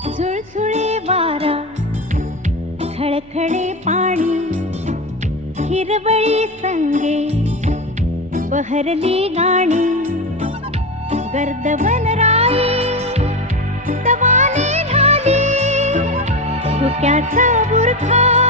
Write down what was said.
झुळझुळे वारा, खळखळे पाणी, हिरवळी संगे बहरली गाणी. गर्द वनराई दवाने झाली, धुक्याचा बुरखा